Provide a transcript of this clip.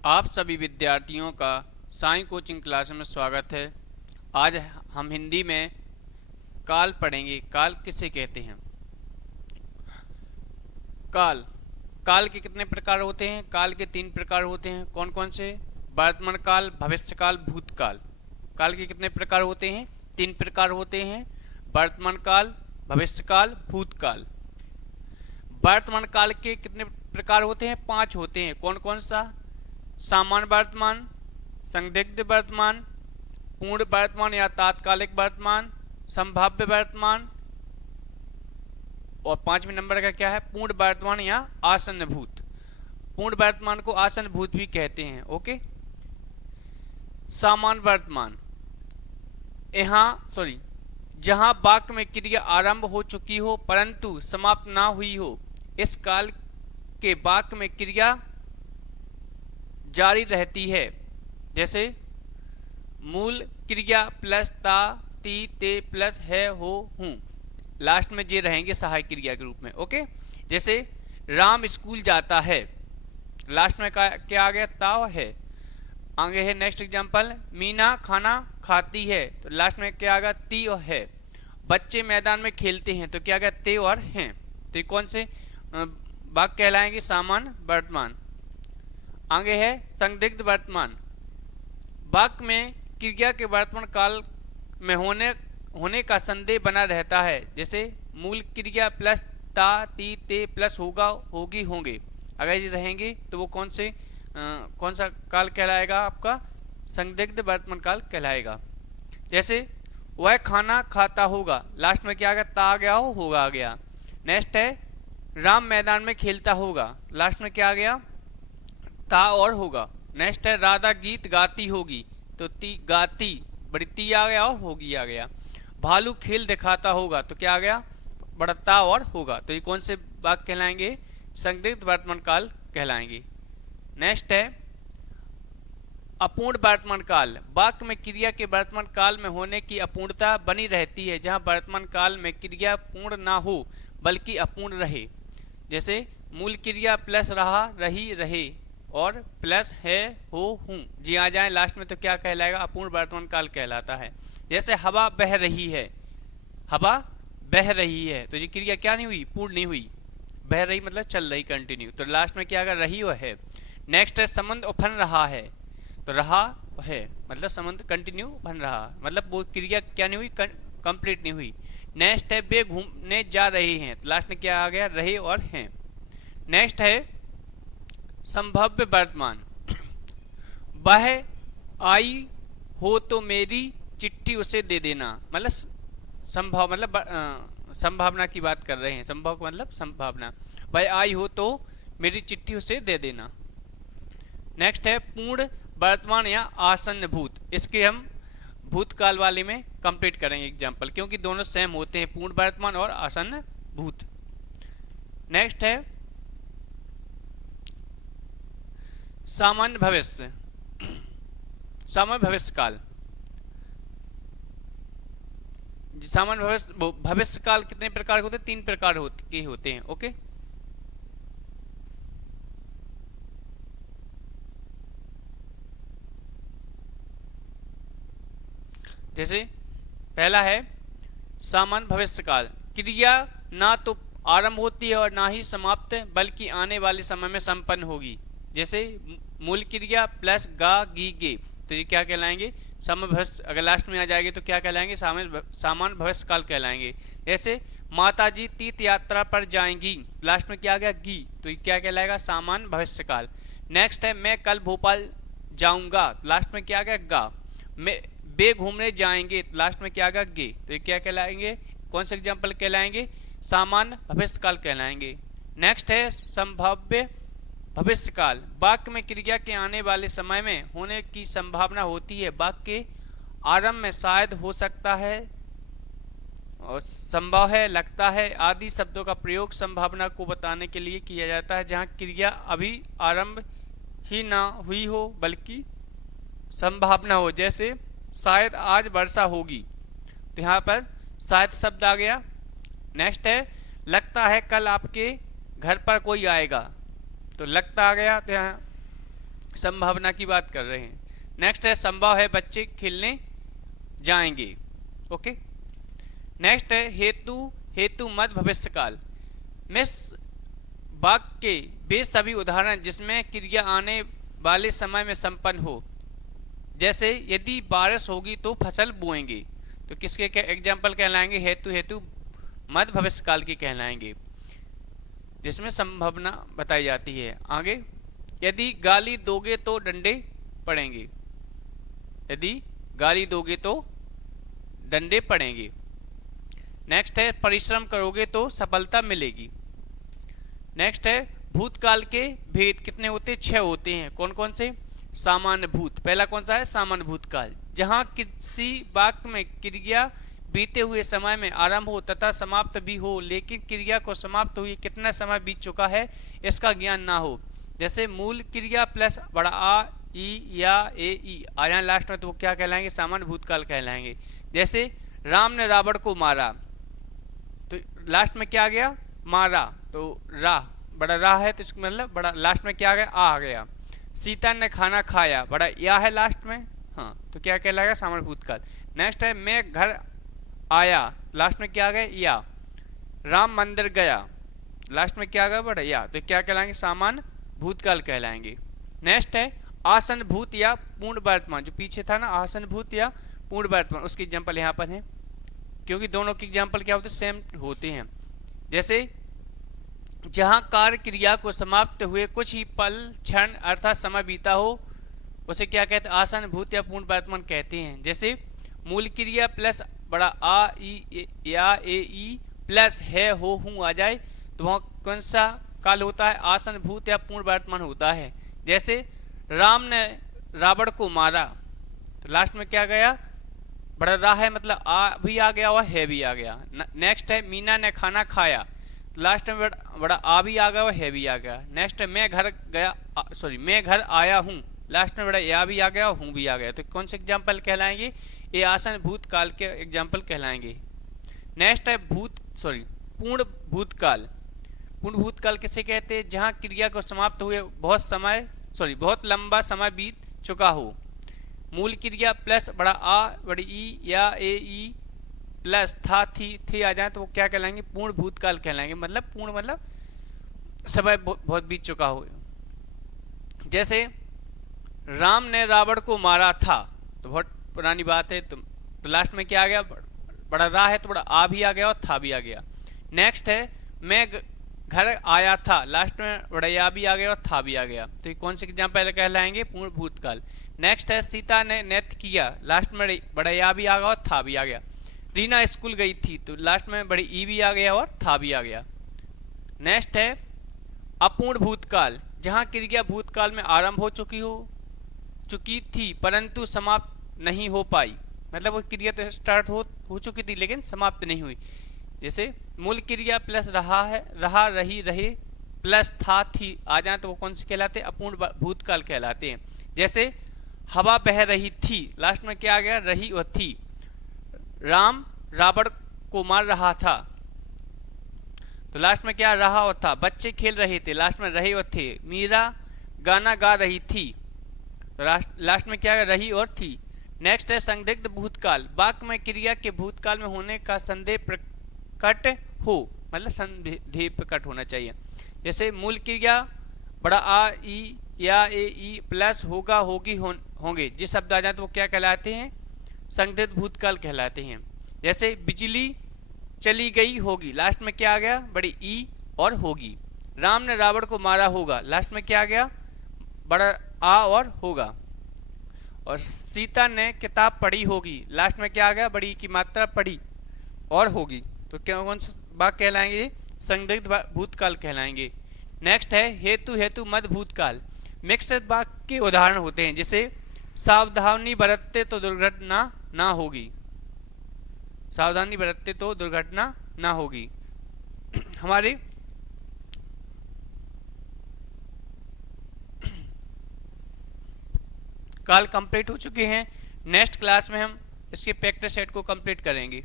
आप सभी विद्यार्थियों का साईं कोचिंग क्लास में स्वागत है। आज हम हिंदी में काल पढ़ेंगे। काल किसे कहते हैं? काल काल के कितने प्रकार होते हैं? काल के 3 प्रकार होते हैं। कौन कौन से? वर्तमान काल, भविष्य काल, भूतकाल। काल के कितने प्रकार होते हैं? 3 प्रकार होते हैं। वर्तमान काल, भविष्य काल, भूतकाल। वर्तमान काल के कितने प्रकार होते हैं? 5 होते हैं। कौन कौन सा? सामान्य वर्तमान, संदिग्ध वर्तमान, पूर्ण वर्तमान या तात्कालिक वर्तमान, संभाव्य वर्तमान, और 5वें नंबर का क्या है? पूर्ण वर्तमान या आसन्न भूत। पूर्ण वर्तमान को आसन्न भूत भी कहते हैं। ओके। सामान्य वर्तमान जहां वाक्य में क्रिया आरंभ हो चुकी हो परंतु समाप्त ना हुई हो, इस काल के वाक्य में क्रिया जारी रहती है। जैसे मूल क्रिया प्लस ता, ती, ते प्लस है, हो, हूं, लास्ट में जे रहेंगे सहायक क्रिया के रूप में। ओके। जैसे राम स्कूल जाता है, लास्ट में क्या आ गया? ता है। आगे है नेक्स्ट एग्जांपल, मीना खाना खाती है, तो लास्ट में क्या आ गया? ती और है। बच्चे मैदान में खेलते हैं, तो क्या आ गया? ते और हैं। तो ये कौन से वाक्य कहलाएंगे? सामान्य वर्तमान। आगे है संदिग्ध वर्तमान। वाक्य में क्रिया के वर्तमान काल में होने का संदेह बना रहता है। जैसे मूल क्रिया प्लस ता, ती, ते प्लस होगा, होगी, होंगे, अगर ये रहेंगे तो वो कौन सा काल कहलाएगा? आपका संदिग्ध वर्तमान काल कहलाएगा। जैसे वह खाना खाता होगा, लास्ट में क्या आ गया? ता आ गया, होगा आ गया। नेक्स्ट है राम मैदान में खेलता होगा, लास्ट में क्या आ गया? ता और होगा। नेक्स्ट है राधा गीत गाती होगी, तो ती गाती, बड़ी ती आ गया और होगी आ गया। भालू खेल दिखाता होगा, तो क्या आ गया? बड़ा ता और होगा। तो ये कौन से वाक्य कहलाएंगे? संदिग्ध वर्तमान काल कहलाएंगे। नेक्स्ट है अपूर्ण वर्तमान काल। वाक्य में क्रिया के वर्तमान काल में होने की अपूर्णता बनी रहती है, जहां वर्तमान काल में क्रिया पूर्ण ना हो बल्कि अपूर्ण रहे। जैसे मूल क्रिया प्लस रहा, रही, रहे और प्लस है, हो, हूं, जी आ जाए लास्ट में, तो क्या कहलाएगा? अपूर्ण वर्तमान काल कहलाता है। जैसे हवा बह रही है, हवा बह रही है, तो ये क्रिया क्या नहीं हुई? पूर्ण नहीं हुई। बह रही मतलब चल रही, कंटिन्यू, तो लास्ट में क्या अगर रही हो है। नेक्स्ट है समुद्र उफन रहा है, तो रहा है मतलब समुद्र कंटिन्यू बन रहा, मतलब वो क्रिया क्या नहीं हुई? कंप्लीट नहीं हुई। नेक्स्ट है वे घूमने जा रहे हैं, तो लास्ट में क्या आ गया? रहे और हैं। नेक्स्ट है संभाव्य वर्तमान। वह आई हो तो मेरी चिट्ठी उसे दे देना, मतलब संभावना की बात कर रहे हैं। संभव का मतलब संभावना। वह आई हो तो मेरी चिट्ठी उसे दे देना। नेक्स्ट है पूर्ण वर्तमान या आसन्न भूत। इसके हम भूतकाल वाले में कंप्लीट करेंगे एग्जांपल, क्योंकि दोनों सेम होते हैं, पूर्ण वर्तमान और आसन्न भूत। नेक्स्ट है सामान्य भविष्य। सामान्य भविष्य काल। सामान्य भविष्य काल कितने प्रकार के होते हैं? 3 प्रकार के होते हैं। ओके। जैसे पहला है सामान्य भविष्य काल। क्रिया ना तो आरंभ होती है और ना ही समाप्त, बल्कि आने वाले समय में संपन्न होगी। जैसे मूल क्रिया प्लस गा, गी, गे, तो ये क्या कहलाएंगे? सामान्य भविष्य। अगर लास्ट में आ जाएंगे तो क्या कहलाएंगे? सामान्य भविष्य काल कहलाएंगे। जैसे माताजी तीर्थ यात्रा पर जाएंगी, लास्ट में क्या आ गया? गी, तो ये क्या कहलाएगा? सामान्य भविष्य काल। नेक्स्ट है मैं कल भोपाल जाऊंगा, लास्ट में क्या आ गया? गा। मैं वे घूमने जाएंगे, लास्ट में क्या आ गया? गे, तो ये क्या कहलाएंगे? कौन से एग्जाम्पल कहलाएंगे? सामान्य भविष्य काल कहलाएंगे। नेक्स्ट है संभाव्य भविष्य काल। वाक्य में क्रिया के आने वाले समय में होने की संभावना होती है। वाक्य के आरंभ में शायद, हो सकता है और संभव है, लगता है आदि शब्दों का प्रयोग संभावना को बताने के लिए किया जाता है, जहां क्रिया अभी आरंभ ही ना हुई हो बल्कि संभावना हो। जैसे शायद आज वर्षा होगी, तो यहाँ पर शायद शब्द आ गया। नेक्स्ट है लगता है कल आपके घर पर कोई आएगा, तो लगता आ गया, तो यहाँ संभावना की बात कर रहे हैं। नेक्स्ट है संभव है बच्चे खेलने जाएंगे। ओके। नेक्स्ट है हेतु हेतु मत भविष्यकाल में वाक्य के वे सभी उदाहरण जिसमें क्रिया आने वाले समय में संपन्न हो। जैसे यदि बारिश होगी तो फसल बोएंगे, तो किसके एग्जाम्पल कहलाएंगे? हेतु हेतु मत भविष्यकाल की कहलाएंगे, जिसमें संभावना बताई जाती है। आगे, यदि गाली दोगे तो डंडे पड़ेंगे। यदि गाली दोगे तो डंडे पड़ेंगे। नेक्स्ट है परिश्रम करोगे तो सफलता मिलेगी। नेक्स्ट है भूतकाल के भेद कितने होते हैं? 6 होते हैं। कौन कौन से? सामान्य भूत, पहला कौन सा है? सामान्य भूतकाल, जहां किसी वाक्य में क्रिया बीते हुए समय में आरंभ हो तथा समाप्त भी हो, लेकिन क्रिया को समाप्त हुए कितना समय बीत चुका है इसका ज्ञान ना हो। जैसे मूल क्रिया प्लस बड़ा आ, ई या ए ई आ जाए लास्ट में, तो वो क्या कहलाएंगे? सामान्य भूतकाल कहलाएंगे। जैसे राम ने रावण को मारा, तो लास्ट में क्या आ गया? मारा, तो रा, बड़ा रा है तो इसका मतलब बड़ा लास्ट में क्या आ गया? आ गया। सीता ने खाना खाया, बड़ा या है लास्ट में, हाँ, तो क्या कहलाएगा? सामान्य भूतकाल। नेक्स्ट है मैं घर आया, लास्ट में क्या आ गया? या। राम मंदिर गया, लास्ट में क्या आ गया? बड़ा या, तो क्या कहलाएंगे? सामान्य भूतकाल कहलाएंगे। नेक्स्ट है आसन भूत या पूर्ण वर्तमान, जो पीछे था ना, आसन भूत या पूर्ण वर्तमान, उसकी एग्जाम्पल यहाँ पर है, क्योंकि दोनों की एग्जाम्पल क्या होते हैं? सेम होते हैं। जैसे जहां कार्य क्रिया को समाप्त हुए कुछ ही पल क्षण अर्थात समय बीता हो, उसे क्या कहते हैं? आसन भूत या पूर्ण वर्तमान कहते हैं। जैसे मूल क्रिया प्लस बड़ा आ ई या ए ई प्लस है हो हूं आ जाए, तो वह कौन सा काल होता है? आसन भूत या पूर्ण वर्तमान होता है। जैसे राम ने रावण को मारा, तो लास्ट में क्या गया? बड़ा रा है, मतलब आ भी आ गया और है भी आ गया। नेक्स्ट है मीना ने खाना खाया, लास्ट में बड़ा आ भी आ गया और है भी आ गया। नेक्स्ट है मैं घर गया, मैं घर आया हूँ, लास्ट में बड़ा या भी आ गया और हूँ भी आ गया। तो कौन से एग्जाम्पल कहलाएंगे? ये आसन भूतकाल के एग्जाम्पल कहलाएंगे। नेक्स्ट है पूर्ण भूतकाल। पूर्ण भूतकाल किसे कहते हैं? जहाँ क्रिया को समाप्त हुए बहुत लंबा समय बीत चुका हो। मूल क्रिया प्लस बड़ा आ बड़ी ई या ए ई प्लस था थी आ जाए, तो वो क्या कहलाएंगे? पूर्ण भूतकाल कहलाएंगे। मतलब पूर्ण मतलब समय बहुत बीत चुका हो। जैसे राम ने रावण को मारा था, तो बहुत पुरानी बात है, तो लास्ट में क्या आ गया? बड़ा रा है तो बड़ा आ भी आ गया और था भी आ गया। नेक्स्ट है मैं घर आया था, लास्ट में बड़ा या भी आ गया और था भी आ गया। तो ये कौन से एग्जाम्पल कहलाएंगे? पूर्ण भूतकाल। नेक्स्ट है सीता ने नृत्य किया, लास्ट में बड़ा या भी आ गया और था भी आ गया। रीना स्कूल गई थी, तो लास्ट में बड़ी ई भी आ गया और था भी आ गया। नेक्स्ट है अपूर्ण भूतकाल, जहां क्रिया भूतकाल में आरंभ हो चुकी थी परंतु समाप्त नहीं हो पाई, मतलब वो क्रिया तो स्टार्ट हो चुकी थी लेकिन समाप्त नहीं हुई। जैसे मूल क्रिया प्लस रहा रही रहे प्लस था थी आ जाए, तो वो कौन से कहलाते हैं? अपूर्ण भूतकाल कहलाते हैं। जैसे हवा बह रही थी, लास्ट में क्या आ गया? रही और थी। राम रावण को मार रहा था, तो लास्ट में क्या? रहा और था। बच्चे खेल रहे थे, लास्ट में रहे और थे। मीरा गाना गा रही थी, तो लास्ट में क्या? रही और थी। नेक्स्ट है संदिग्ध भूतकाल, वाक्य में क्रिया के भूतकाल में होने का संदेह प्रकट हो, मतलब संदेह प्रकट होना चाहिए। जैसे मूल क्रिया बड़ा आ ई या ए ई प्लस होगा होगी होंगे, जिस शब्द आ जाए तो वो क्या कहलाते हैं? संदिग्ध भूतकाल कहलाते हैं। जैसे बिजली चली गई होगी, लास्ट में क्या आ गया? बड़ी ई और होगी। राम ने रावण को मारा होगा, लास्ट में क्या आ गया? बड़ा आ और होगा। और सीता ने किताब पढ़ी होगी, लास्ट में क्या आ गया? बड़ी की मात्रा पढ़ी और होगी। तो क्या कौन से वाक्य कहलाएंगे? संदिग्ध भूतकाल कहलाएंगे। नेक्स्ट है हेतु हेतु मत भूतकाल, मिक्स्ड वाक्य के उदाहरण होते हैं। जैसे सावधानी बरतते तो दुर्घटना ना होगी, सावधानी बरतते तो दुर्घटना ना होगी। हमारे कॉल कंप्लीट हो चुके हैं। नेक्स्ट क्लास में हम इसके प्रैक्टिस सेट को कंप्लीट करेंगे।